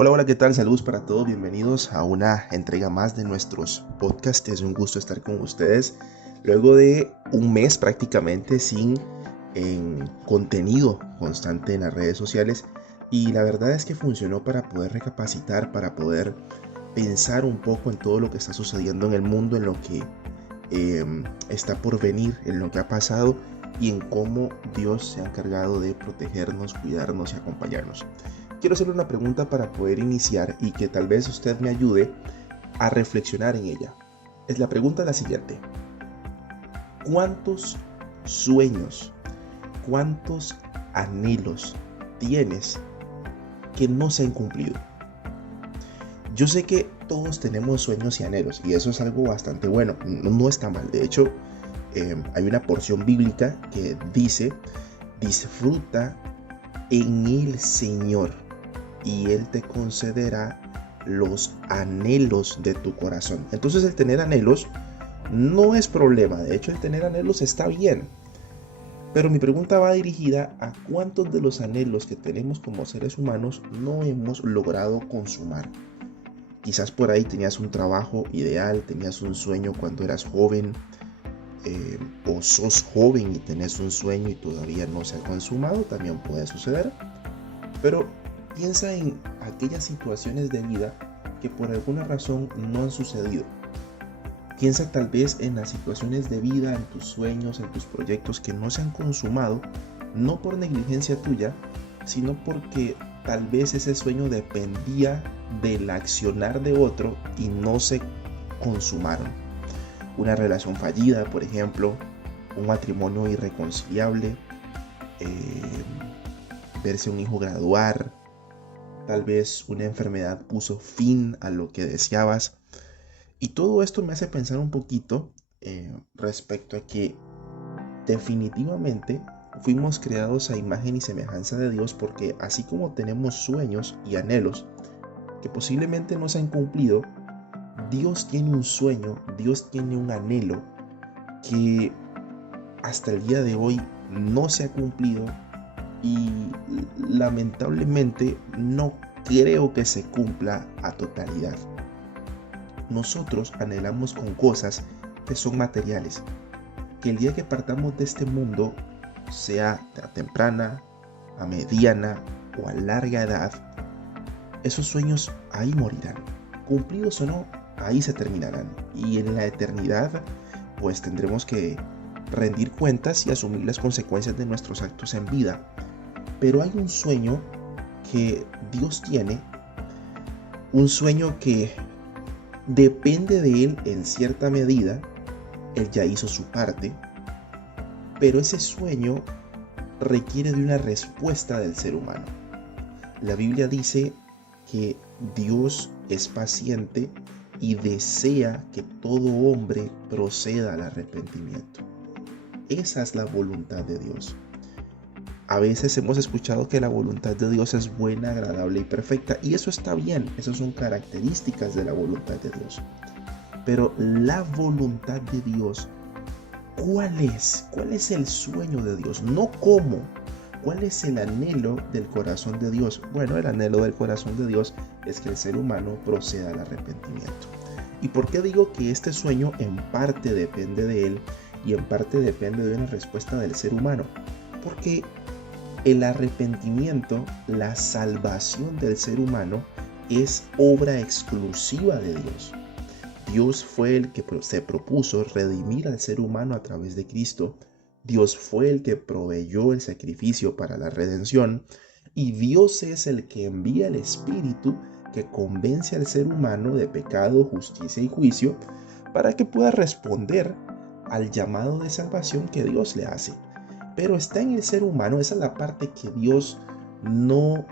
Hola, hola, ¿qué tal? Saludos para todos, bienvenidos a una entrega más de nuestros podcasts. Es un gusto estar con ustedes luego de un mes prácticamente sin contenido constante en las redes sociales, y la verdad es que funcionó para poder recapacitar, para poder pensar un poco en todo lo que está sucediendo en el mundo, en lo que está por venir, en lo que ha pasado y en cómo Dios se ha encargado de protegernos, cuidarnos y acompañarnos. Quiero hacerle una pregunta para poder iniciar y que tal vez usted me ayude a reflexionar en ella. La pregunta es la siguiente: ¿cuántos sueños, cuántos anhelos tienes que no se han cumplido? Yo sé que todos tenemos sueños y anhelos, y eso es algo bastante bueno, no está mal. De hecho, hay una porción bíblica que dice: disfruta en el Señor y Él te concederá los anhelos de tu corazón. Entonces, el tener anhelos no es problema. De hecho, el tener anhelos está bien. Pero mi pregunta va dirigida a cuántos de los anhelos que tenemos como seres humanos no hemos logrado consumar. Quizás por ahí tenías un trabajo ideal, tenías un sueño cuando eras joven, o sos joven y tenés un sueño y todavía no se ha consumado. También puede suceder. Pero piensa en aquellas situaciones de vida que por alguna razón no han sucedido. Piensa tal vez en las situaciones de vida, en tus sueños, en tus proyectos que no se han consumado, no por negligencia tuya, sino porque tal vez ese sueño dependía del accionar de otro y no se consumaron. Una relación fallida, por ejemplo, un matrimonio irreconciliable, verse un hijo graduar, tal vez una enfermedad puso fin a lo que deseabas. Y todo esto me hace pensar un poquito respecto a que definitivamente fuimos creados a imagen y semejanza de Dios, porque así como tenemos sueños y anhelos que posiblemente no se han cumplido, Dios tiene un sueño, Dios tiene un anhelo que hasta el día de hoy no se ha cumplido, y lamentablemente no creo que se cumpla a totalidad. Nosotros anhelamos con cosas que son materiales, que el día que partamos de este mundo, sea a temprana, a mediana o a larga edad, esos sueños ahí morirán. Cumplidos o no, ahí se terminarán. Y en la eternidad, pues tendremos que rendir cuentas y asumir las consecuencias de nuestros actos en vida. Pero hay un sueño que Dios tiene, un sueño que depende de Él en cierta medida. Él ya hizo su parte, pero ese sueño requiere de una respuesta del ser humano. La Biblia dice que Dios es paciente y desea que todo hombre proceda al arrepentimiento. Esa es la voluntad de Dios. A veces hemos escuchado que la voluntad de Dios es buena, agradable y perfecta, y eso está bien, esas son características de la voluntad de Dios. Pero la voluntad de Dios, ¿cuál es? ¿Cuál es el sueño de Dios? No cómo. ¿Cuál es el anhelo del corazón de Dios? Bueno, el anhelo del corazón de Dios es que el ser humano proceda al arrepentimiento. ¿Y por qué digo que este sueño en parte depende de Él y en parte depende de una respuesta del ser humano? Porque el arrepentimiento, la salvación del ser humano, es obra exclusiva de Dios. Dios fue el que se propuso redimir al ser humano a través de Cristo. Dios fue el que proveyó el sacrificio para la redención, y Dios es el que envía el Espíritu que convence al ser humano de pecado, justicia y juicio, para que pueda responder al llamado de salvación que Dios le hace. Pero está en el ser humano, esa es la parte que Dios no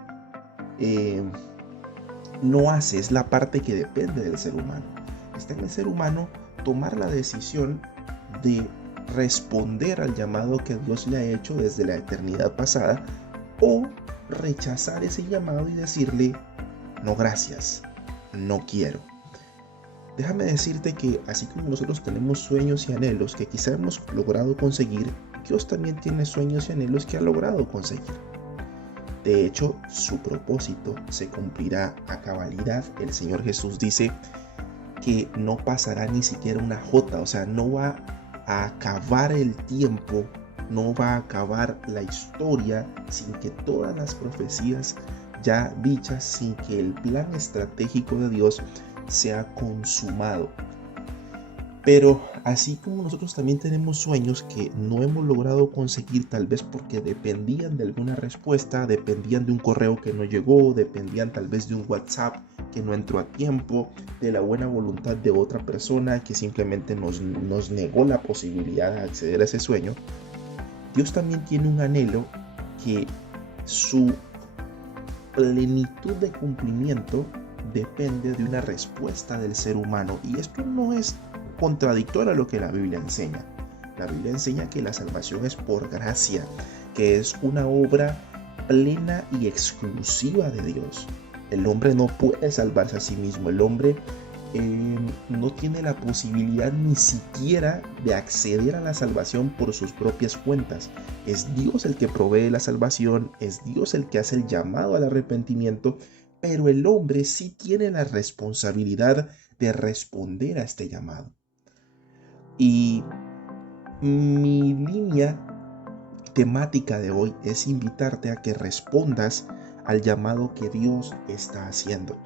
hace, es la parte que depende del ser humano. Está en el ser humano tomar la decisión de responder al llamado que Dios le ha hecho desde la eternidad pasada, o rechazar ese llamado y decirle: no, gracias, no quiero. Déjame decirte que así como nosotros tenemos sueños y anhelos que quizá hemos logrado conseguir, Dios también tiene sueños y anhelos que ha logrado conseguir. De hecho, su propósito se cumplirá a cabalidad. El Señor Jesús dice que no pasará ni siquiera una jota, o sea, no va a acabar el tiempo, no va a acabar la historia sin que todas las profecías ya dichas, sin que el plan estratégico de Dios sea consumado. Pero así como nosotros también tenemos sueños que no hemos logrado conseguir, tal vez porque dependían de alguna respuesta, dependían de un correo que no llegó, dependían tal vez de un WhatsApp que no entró a tiempo, de la buena voluntad de otra persona que simplemente nos negó la posibilidad de acceder a ese sueño. Dios también tiene un anhelo que su plenitud de cumplimiento depende de una respuesta del ser humano, y esto no es contradictorio a lo que la Biblia enseña. La Biblia enseña que la salvación es por gracia, que es una obra plena y exclusiva de Dios. El hombre no puede salvarse a sí mismo. El hombre no tiene la posibilidad ni siquiera de acceder a la salvación por sus propias cuentas. Es Dios el que provee la salvación, es Dios el que hace el llamado al arrepentimiento, pero el hombre sí tiene la responsabilidad de responder a este llamado. Y mi línea temática de hoy es invitarte a que respondas al llamado que Dios está haciendo.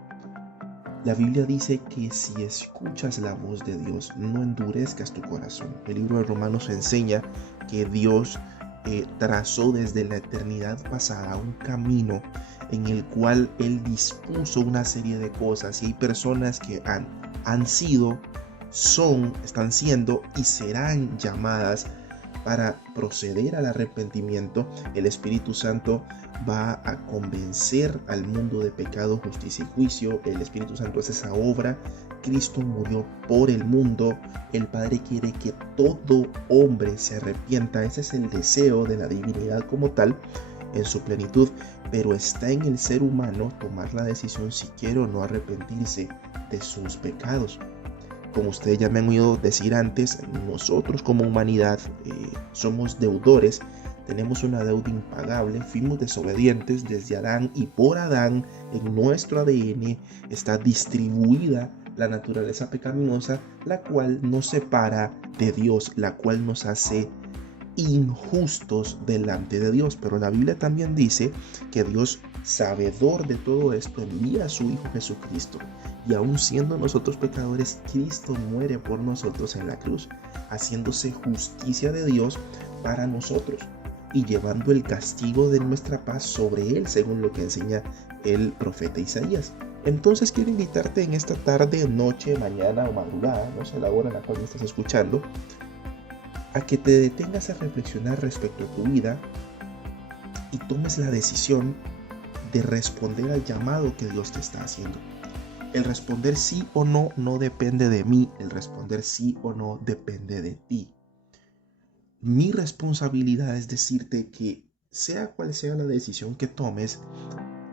La Biblia dice que si escuchas la voz de Dios, no endurezcas tu corazón. El libro de Romanos enseña que Dios trazó desde la eternidad pasada un camino en el cual Él dispuso una serie de cosas, y hay personas que han sido, están siendo y serán llamadas para proceder al arrepentimiento. El Espíritu Santo va a convencer al mundo de pecado, justicia y juicio. El Espíritu Santo hace esa obra. Cristo murió por el mundo. El Padre quiere que todo hombre se arrepienta. Ese es el deseo de la divinidad como tal, en su plenitud, pero está en el ser humano tomar la decisión si quiere o no arrepentirse de sus pecados. Como ustedes ya me han oído decir antes, nosotros como humanidad somos deudores, tenemos una deuda impagable, fuimos desobedientes desde Adán, y por Adán en nuestro ADN está distribuida la naturaleza pecaminosa, la cual nos separa de Dios, la cual nos hace injustos delante de Dios. Pero la Biblia también dice que Dios, sabedor de todo esto, envía a su Hijo Jesucristo, y aun siendo nosotros pecadores, Cristo muere por nosotros en la cruz, haciéndose justicia de Dios para nosotros y llevando el castigo de nuestra paz sobre Él, según lo que enseña el profeta Isaías. Entonces quiero invitarte en esta tarde, noche, mañana o madrugada, no sé la hora en la cual me estás escuchando, a que te detengas a reflexionar respecto a tu vida y tomes la decisión de responder al llamado que Dios te está haciendo. El responder sí o no no depende de mí, el responder sí o no depende de ti. Mi responsabilidad es decirte que sea cual sea la decisión que tomes,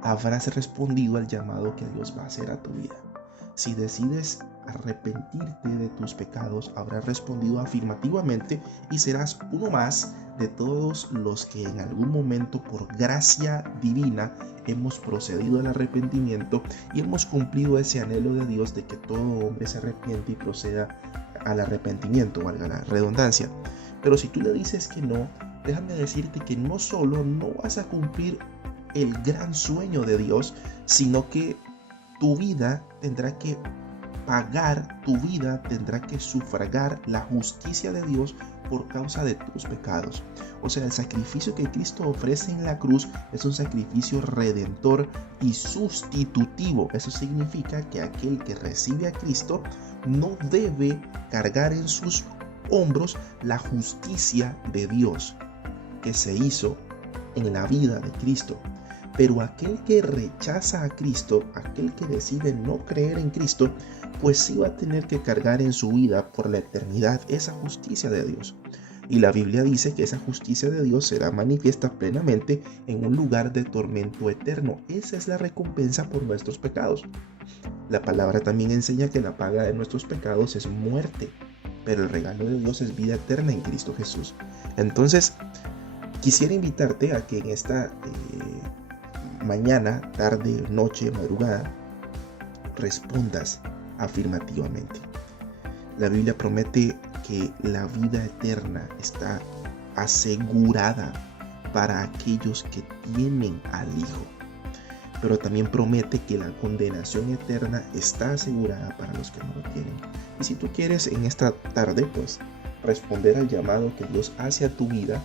habrás respondido al llamado que Dios va a hacer a tu vida. Si decides arrepentirte de tus pecados, habrás respondido afirmativamente y serás uno más de todos los que en algún momento, por gracia divina, hemos procedido al arrepentimiento y hemos cumplido ese anhelo de Dios de que todo hombre se arrepiente y proceda al arrepentimiento, valga la redundancia. Pero si tú le dices que no, déjame decirte que no solo no vas a cumplir el gran sueño de Dios, sino que tu vida tendrá que pagar, tu vida tendrá que sufragar la justicia de Dios por causa de tus pecados. O sea, el sacrificio que Cristo ofrece en la cruz es un sacrificio redentor y sustitutivo. Eso significa que aquel que recibe a Cristo no debe cargar en sus hombros la justicia de Dios que se hizo en la vida de Cristo. Pero aquel que rechaza a Cristo, aquel que decide no creer en Cristo, pues sí va a tener que cargar en su vida por la eternidad esa justicia de Dios. Y la Biblia dice que esa justicia de Dios será manifiesta plenamente en un lugar de tormento eterno. Esa es la recompensa por nuestros pecados. La palabra también enseña que la paga de nuestros pecados es muerte, pero el regalo de Dios es vida eterna en Cristo Jesús. Entonces, quisiera invitarte a que en esta mañana, tarde, noche, madrugada, respondas afirmativamente. La Biblia promete que la vida eterna está asegurada para aquellos que tienen al Hijo, pero también promete que la condenación eterna está asegurada para los que no lo tienen. Y si tú quieres en esta tarde, pues, responder al llamado que Dios hace a tu vida,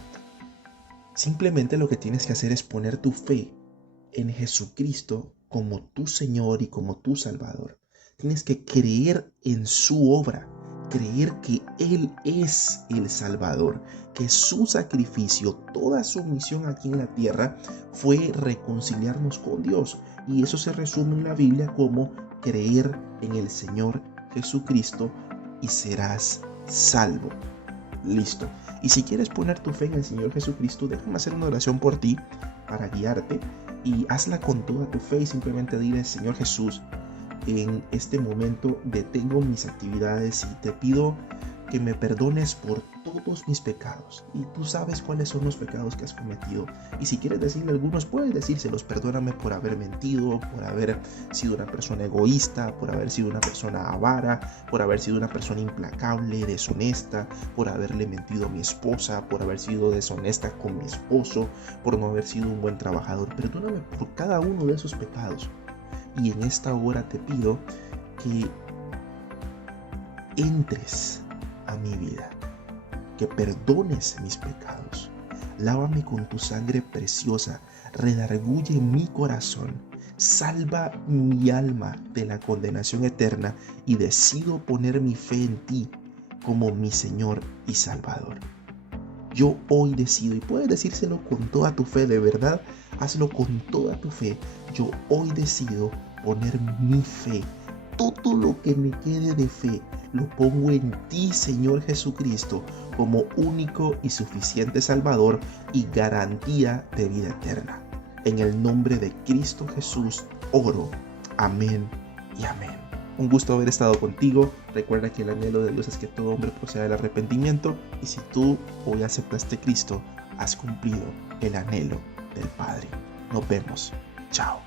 simplemente lo que tienes que hacer es poner tu fe en Jesucristo como tu Señor y como tu Salvador. Tienes que creer en su obra, creer que Él es el Salvador, que su sacrificio, toda su misión aquí en la tierra fue reconciliarnos con Dios. Y eso se resume en la Biblia como creer en el Señor Jesucristo y serás salvo. Listo. Y si quieres poner tu fe en el Señor Jesucristo, déjame hacer una oración por ti para guiarte, y hazla con toda tu fe y simplemente dile: Señor Jesús, en este momento detengo mis actividades y te pido que me perdones por todos mis pecados. Y tú sabes cuáles son los pecados que has cometido. Y si quieres decirle algunos, puedes decírselos. Perdóname por haber mentido, por haber sido una persona egoísta, por haber sido una persona avara, por haber sido una persona implacable, deshonesta, por haberle mentido a mi esposa, por haber sido deshonesta con mi esposo, por no haber sido un buen trabajador. Perdóname por cada uno de esos pecados. Y en esta hora te pido que entres a mi vida, que perdones mis pecados, lávame con tu sangre preciosa, redarguye mi corazón, salva mi alma de la condenación eterna y decido poner mi fe en ti como mi Señor y Salvador. Yo hoy decido, y puedes decírselo con toda tu fe, de verdad, hazlo con toda tu fe. Yo hoy decido poner mi fe, todo lo que me quede de fe, lo pongo en ti, Señor Jesucristo, como único y suficiente Salvador y garantía de vida eterna. En el nombre de Cristo Jesús oro. Amén y amén. Un gusto haber estado contigo. Recuerda que el anhelo de Dios es que todo hombre proceda del arrepentimiento, y si tú hoy aceptaste a Cristo, has cumplido el anhelo del Padre. Nos vemos. Chao.